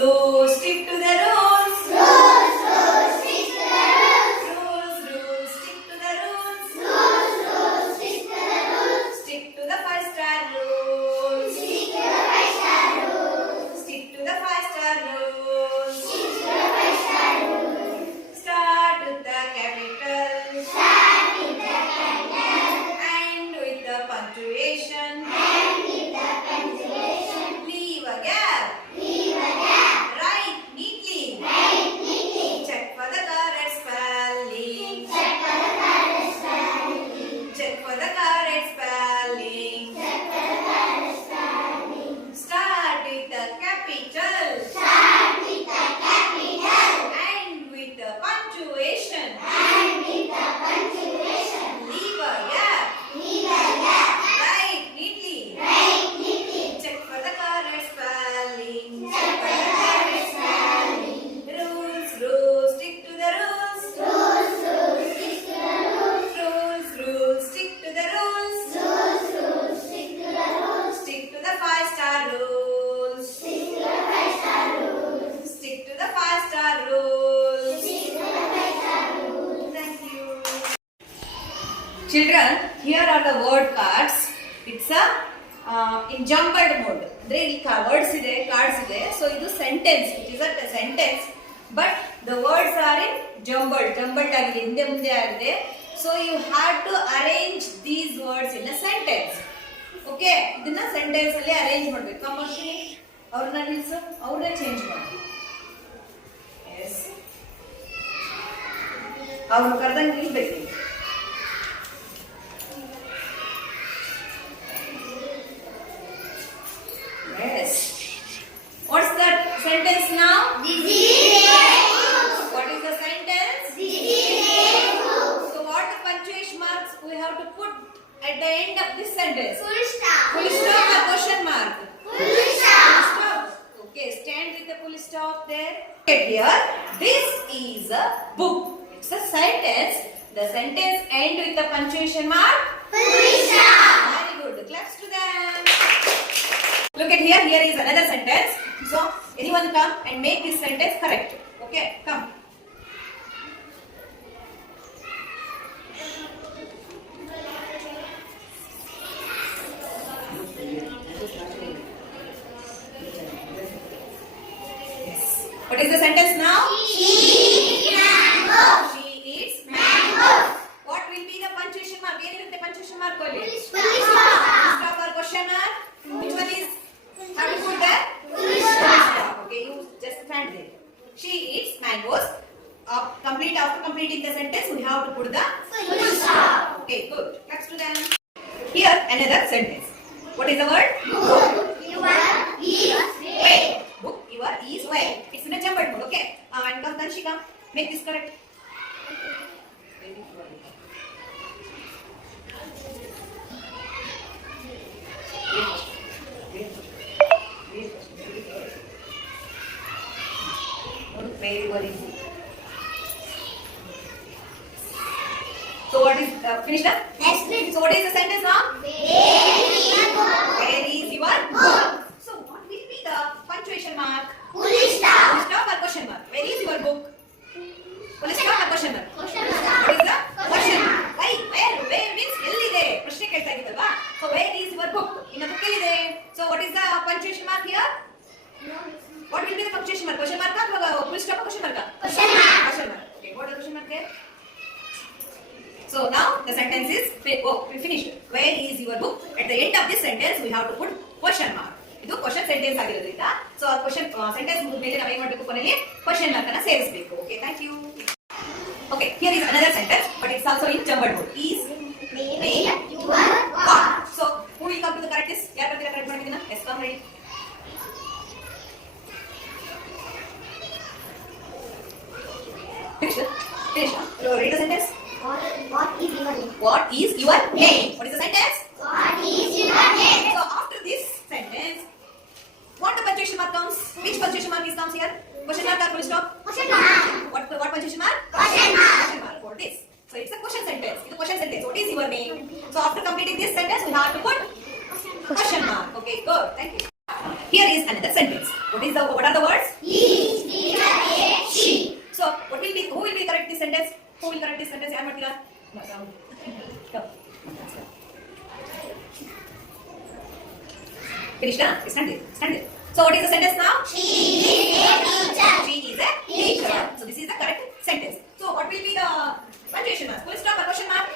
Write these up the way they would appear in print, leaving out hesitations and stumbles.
rules, stick to the rules. Rules, rules, stick to the rules. Rules, rules, stick to the rules. Rules, rules, stick to the rules. Stick to the 5-star rules. Stick to the 5-star rules. Stick to the 5-star rules. Stick to the 5-star rules. Start with the capital. Start with the capital. End with the punctuation. And with the punctuation. Leave a gap. Leave a gap. Write neatly. Write neatly. Check for the correct spelling. Check for the correct spelling. Check for the correct spelling. Check for the correct spelling. Start with the capital. Start with the capital. End with the punctuation. And with the punctuation. Leave a gap. Leave a gap. Write neatly. Write neatly. Check for the correct spelling. Check for the correct spelling. Rules, rules, stick to the rules. Rules, rules, stick to the rules. Rules, rules, stick to the rules. Rules, rules, stick to the rules. Stick to the 5-star rules. Stick to the 5-star rules. Stick to the 5-star rules. Stick to the 5-star rules. Thank you. Children, here are the word cards. It's a in jumbled mode. ಅಂದ್ರೆ ಇಲ್ಲಿ words ಇದೆ, cards ಇದೆ. So ಇದು sentence. It is a sentence. But the words are in jumbled ಆಗಿದೆ, ಹಿಂದೆ ಮುಂದೆ ಆಗಿದೆ. So you have to arrange these words in a sentence. Okay, ಇದನ್ನ ಸೆಂಟೆನ್ಸ್ ಅಲ್ಲಿ ಅರೇಂಜ್ ಮಾಡ್ಬೇಕು. ಕಮರ್ಷಿಯಲಿ ಅವ್ರನ್ನ ನಿಲ್ಸು, ಅವ್ರನ್ನ ಚೇಂಜ್ ಮಾಡಿ. ಎಸ್, ಅವ್ರು ಕರೆದಂಗೆ ನಿಲ್ಬೇಕು. Yes. What's the sentence now? This is a book. What is the sentence? This is a book. So what the punctuation marks we have to put at the end of this sentence? Full stop. Full stop or question mark? Full stop. Full stop. Okay, stand with the full stop there. Okay, here, this is a book. It's a sentence. The sentence end with the punctuation mark. Full stop. Very good. Claps to them. Look at here. Here is another sentence. So anyone come and make this sentence correct. Okay, come. Yes. What is the sentence now? She eats mango. She eats. Mango. What will be the punctuation mark? ಏನಿರುತ್ತೆ punctuation mark ಅಲ್ಲಿ? Full stop. Stop or question mark? Which one is? Have you put there? Full stop. Okay, you just stand there. She eats mangoes. After completing the sentence, we have to put the Full stop. Okay, good. Next to them. Here, another sentence. What is the word? Book. Your is Way. Book your is way. It's in a jumbled mode. Okay. And come, Tanshika. Make this correct. Very easy. So what is finished up? Next bit. So what is the sentence now? Where is your book? So what will be the punctuation mark? Full Full stop. stop or question mark? Where is your book? Full stop or question mark? Question What mark. is the question? Why? Where means ಎಲ್ಲಿದೆ? ಪ್ರಶ್ನೆ ಕೇಳ್ತಾ ಇದ್ದೀರಲ್ವಾ? So where is your book? ಇನ್ನ book ಎಲ್ಲಿದೆ? So what is the punctuation mark here? What will be the punctuation mark? Question mark ಅಥವಾ full stop or question mark? Question mark. Question mark. Okay, what is the question mark there? So now the sentence is we finished. Where is your book? At the end of this sentence we have to put question mark. ಇದು question sentence ಆಗಿರೋದ್ರಿಂದ so ಆ question sentence ಮುಗಿದ್ಮೇಲೆ ನಾವು ಏನು ಮಾಡಬೇಕು ಕೊನೆಯಲ್ಲಿ question mark ಅನ್ನ ಸೇರಿಸಬೇಕು. Okay, thank you. Okay, here is another sentence but it's also in jumbled mode. Is mail what. So who will come to the correct this? ಯಾರು ಬರ್ತೀರಾ ಕರೆಕ್ಟ್ ಮಾಡಿದೀನಾ? Yes, come ready. Finish. Read the sentence. What is your name? What is your name? What is the sentence? What is your name? So after this sentence, what the punctuation mark comes? Which punctuation mark is comes here? Question mark or full stop? Question mark. What punctuation mark? Question mark. Question mark for this. So it's a question sentence. It's a question sentence. What is your name? So after completing this sentence, we have to put question mark. Okay, good. Thank you. Here is another sentence. What are the words? So what is the sentence now? She is a teacher. She is a teacher. So this is the correct sentence. So what will be the punctuation mark? Full stop or question mark?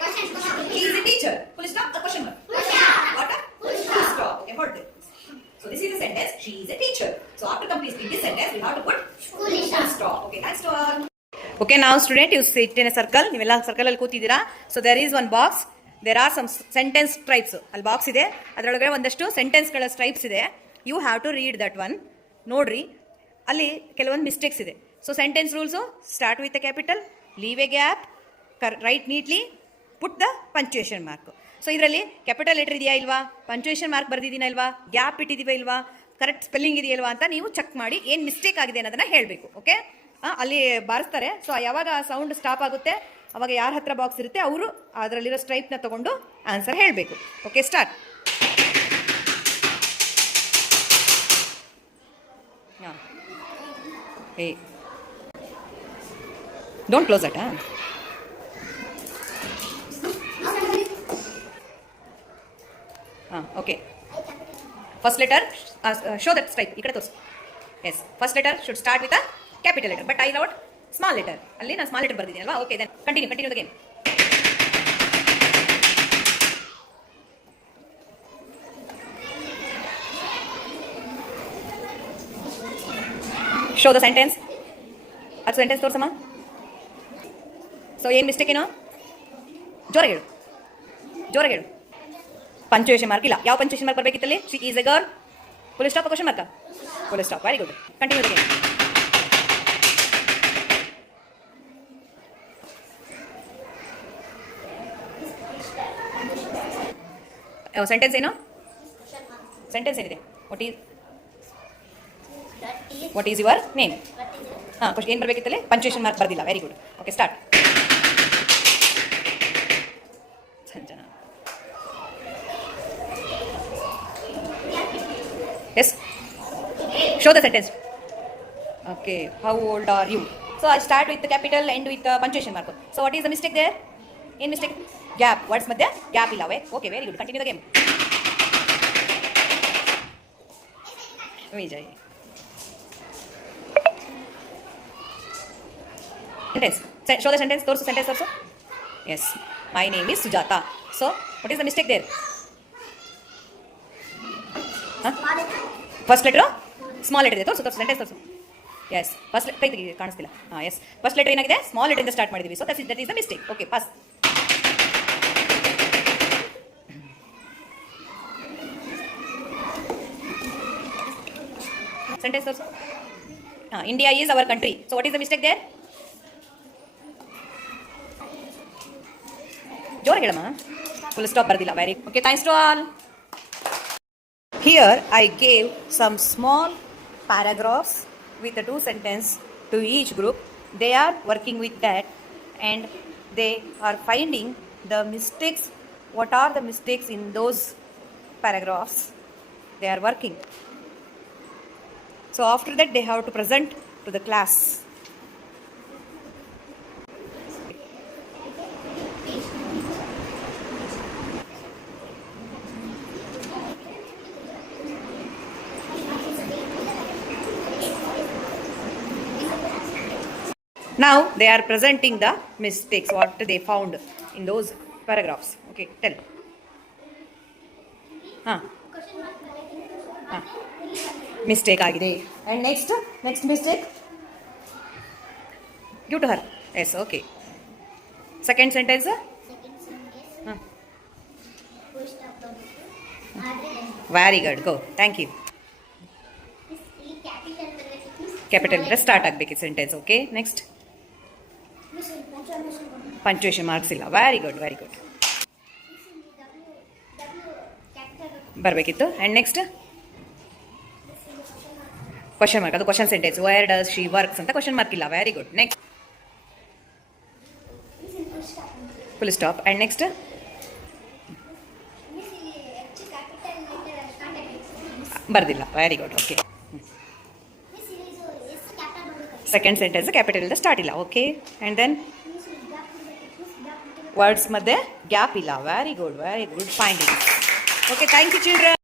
She is a teacher. Full stop or question mark? What? Full stop. Okay, hold it. So this is the sentence. She is a teacher. So after completing this sentence, we have to put full stop. Okay, thanks to all. Okay, now student, you sit in a circle. ನೀವೆಲ್ಲ circle ಅಲ್ಲಿ ಕೂತಿದ್ದೀರಾ. So there is one box. There are some sentence types. ಅಲ್ಲಿ box ಇದೆ. ಅದರೊಳಗಡೆ ಒಂದಷ್ಟು ಸೆಂಟೆನ್ಸ್ಗಳ types ಇದೆ. You have to read that one. ನೋಡ್ರಿ, ಅಲ್ಲಿ ಕೆಲವೊಂದು ಮಿಸ್ಟೇಕ್ಸ್ ಇದೆ. So sentence rules: start with a capital, leave a gap, write neatly, put the punctuation mark. So ಇದರಲ್ಲಿ ಕ್ಯಾಪಿಟಲ್ ಲೆಟರ್ ಇದೆಯಾ ಇಲ್ವಾ, ಪಂಕ್ಚುಯೇಷನ್ ಮಾರ್ಕ್ ಬರ್ದಿದ್ದೀನ ಇಲ್ವಾ, ಗ್ಯಾಪ್ ಇಟ್ಟಿದ್ದೀವ ಇಲ್ವಾ, ಕರೆಕ್ಟ್ ಸ್ಪೆಲ್ಲಿಂಗ್ ಇದೆಯಲ್ವಾ ಅಂತ ನೀವು ಚೆಕ್ ಮಾಡಿ ಏನು ಮಿಸ್ಟೇಕ್ ಆಗಿದೆ ಅನ್ನೋದನ್ನು ಹೇಳಬೇಕು. ಓಕೆ, ಅಲ್ಲಿ ಬಾರಿಸ್ತಾರೆ. ಸೊ ಯಾವಾಗ ಸೌಂಡ್ ಸ್ಟಾಪ್ ಆಗುತ್ತೆ ಅವಾಗ ಯಾರ ಹತ್ರ ಬಾಕ್ಸ್ ಇರುತ್ತೆ ಅವರು ಅದರಲ್ಲಿರೋ ಸ್ಟ್ರೈಪ್ನ ತಗೊಂಡು ಆನ್ಸರ್ ಹೇಳಬೇಕು. Okay, start. Hey, don't close that, huh? Okay. First letter, show that stripe. Yes, first letter should start with a capital letter, but I wrote small letter. Alli na small letter bardidine alva. Okay, then continue the game. Show the sentence. ಅದು sentence ತೋರ್ಸಮ್ಮ. So ಏನು mistake ಏನೋ ಜೋರಾಗಿ ಹೇಳು. Punctuation mark ಇಲ್ಲ. ಯಾವ punctuation mark ಬರಬೇಕಿತ್ತಲ್ಲಿ? She is a girl. Full stop question mark? Full stop. Very good. Continue the game. Sentence ಏನು? ಸೆಂಟೆನ್ಸ್ ಏನಿದೆ? What is your name? ಹಾಂ, ಏನು ಬರಬೇಕಿತ್ತಲ್ಲಿ? ಪಂಕ್ಚುಯೇಷನ್ ಮಾರ್ಕ್ ಬರ್ದಿಲ್ಲ. Very good. Okay, start. Sanjana. Yes, show the sentence. Okay, how old are you? So I start with capital end with punctuation mark. So what is the mistake there? ಏನು mistake? Gap. Words ಮಧ್ಯೆ gap ಇಲ್ಲವೇ? Okay, very good. Continue the game. Vijay. Sentence. Show the sentence. Torso sentence also. Yes. My name is Sujata. So, what is the mistake there? Huh? First letter? Small letter ಇದೆ. ತೋರ್ಸು sentence ತೋರ್ಸು. Yes. First letter ಕೈ ತೆಗಿ, ಕಾಣಿಸ್ತಿಲ್ಲ. ಹಾಂ, yes. First letter ಏನಾಗಿದೆ? Small letter ಇಂದ start ಮಾಡಿದ್ದೀವಿ. So that is the mistake. Okay, pass. Sentence ತೋರ್ಸು. ಹಾಂ, India is our country. So what is the mistake there? ಜೋರಾಗಿ ಹೇಳಮ್ಮ. ಫುಲ್ ಸ್ಟಾಪ್ ಬರ್ದಿಲ್ಲ. Very okay, thanks to all. Here I gave some small paragraphs with the 2 sentences to each group. They are working with that and they are finding the mistakes. What are the mistakes in those paragraphs? They are working. So after that they have to present to the class. Now they are presenting the mistakes, what they found in those paragraphs. Okay, tell. Mistake agide. And next mistake? Give to her. Yes, okay. Second sentence? Very good, go. Thank you. Capital letter start ಆಗಬೇಕಿತ್ತು sentence. Okay, next. Punctuation marks ಇಲ್ಲ. Very good, very good. ಬರಬೇಕಿತ್ತು. And next question mark. ಅದು question sentence. Where does she works ಅಂತ question mark ಇಲ್ಲ. Very good. Next full stop. And next ಬರ್ದಿಲ್ಲ. Very good. Okay, second sentence capital ಇಂದ start ಇಲ್ಲ. Okay, and then words ಮಧ್ಯೆ gap ಇಲ್ಲ. Very good finding. Okay, thank you children.